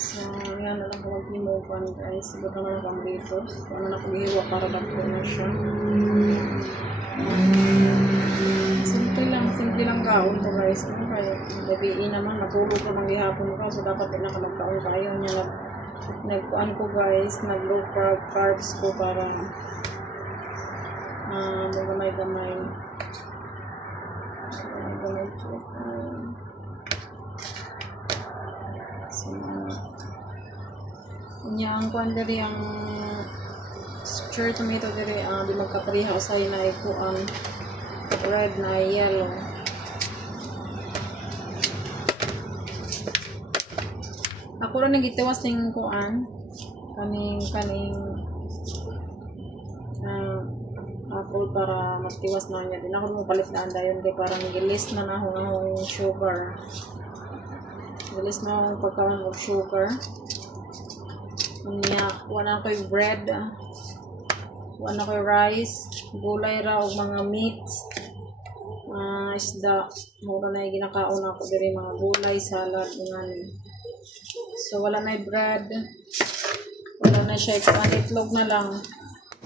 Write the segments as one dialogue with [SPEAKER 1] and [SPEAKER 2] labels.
[SPEAKER 1] So, yan na lang kung mag-imukan guys. Iba na lang dito. So, na kung ihiwa para dako na siya. Simple lang, simple lang kaon to guys. Ano kaya? Gabiin naman, natulog ko ng gihapon ko. So, dapat din nakalagkaon tayo. Niya nag nagkuan ko guys, nag low carb carbs ko para uh, gamay-gamay. Gamay-gamay ko. Ah. Nya ang kuan diri ang cherry tomato diri ah di magkapareha usay na iko ang red na yellow. Ako ra nagitiwas ning kuan kaning kaning ah apple para magtiwas na niya din ako mo palit na dayon kay para nigilist na na ako ang sugar. Gilis na akong pagkaon of sugar. Unya, wala ko'y bread. Wala ko'y rice. Gulay ra o mga meats. ah isda. Mura na yung ginakaon ako diri mga gulay, salad, nga So, wala na bread. Wala na siya. Kuan itlog na lang.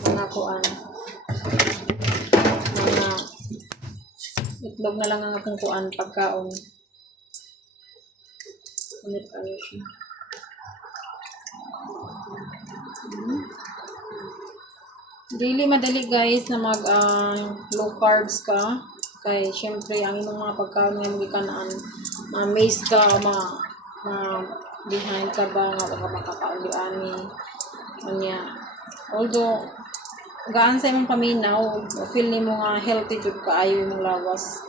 [SPEAKER 1] Mga kuan. Mga itlog na lang ang akong kuan pagkaon. Ulit ano siya. Daily madali guys na mag ah, low carbs ka. Kay syempre ang imong mga pagkaon nga mga kanaan, ma maize ka o ma, ma behind ka ba nga baka makakaon di ani. Kanya. Although gaan sa imong paminaw, feel nimo nga healthy jud kaayo imong lawas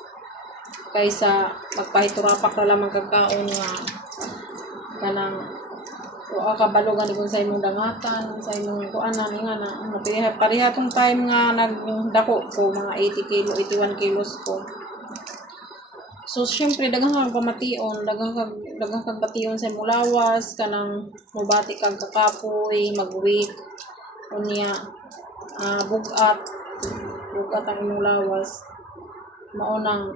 [SPEAKER 1] kaysa magpahiturapak na lamang kagkaon nga kanang o kabalogan kung sa imong dangatan sa imong kuan na nga na mapiha pareha tong time nga nagdako ko mga 80 kilo 81 kilos ko So, syempre, daghang kang pamation, daghang kang, daghang kang pation sa imong kanang mubati kang kakapoy, mag-weak, unya, ah bugat, bugat ang imong lawas. Maunang,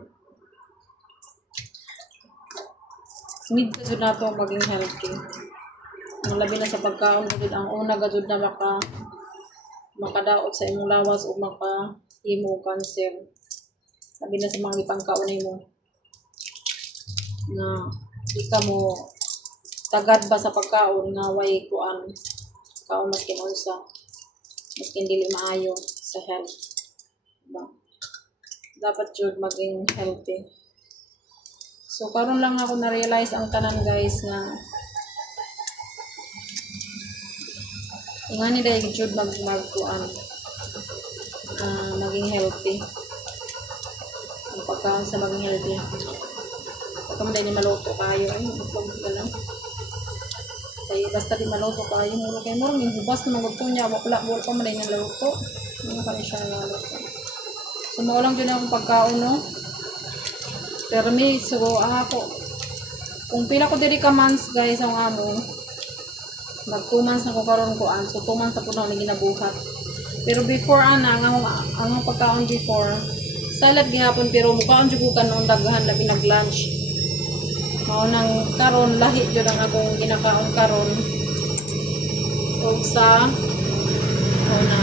[SPEAKER 1] need ka jud nato maging healthy. Ang labi na sa pagkaon gud ang una gud na maka makadaot sa imong lawas o maka imo cancer. Labi na sa mga ipangkaon mo na di mo tagad ba sa pagkaon nga way kuan kaon mas kinunsa mas dili maayo sa health. Diba? Dapat jud maging healthy. So, karon lang ako na-realize ang tanan guys nga ingani dahil jud mag magkuan ah maging healthy. Ang pagkaon sa maging healthy. Pagka mo dahil maluto kayo ay itlog ka lang. Kaya basta di maluto kayo muro kayo muro yung hubas na magugto niya wala wala pa mo dahil naluto ano ka siya naluto so maulang dyan akong pagkaon no? Pero may so ako kung pila ko diri ka months guys ang amo mag 2 months na ko karon ko an so 2 months na po na ginabuhat. Pero before ana ang among ang among pagkaon before salad gihapon pero mukhaon jud ko kanon daghan labi nag lunch. Mao nang karon lahi jud ang akong ginakaon karon. Ug sa mao na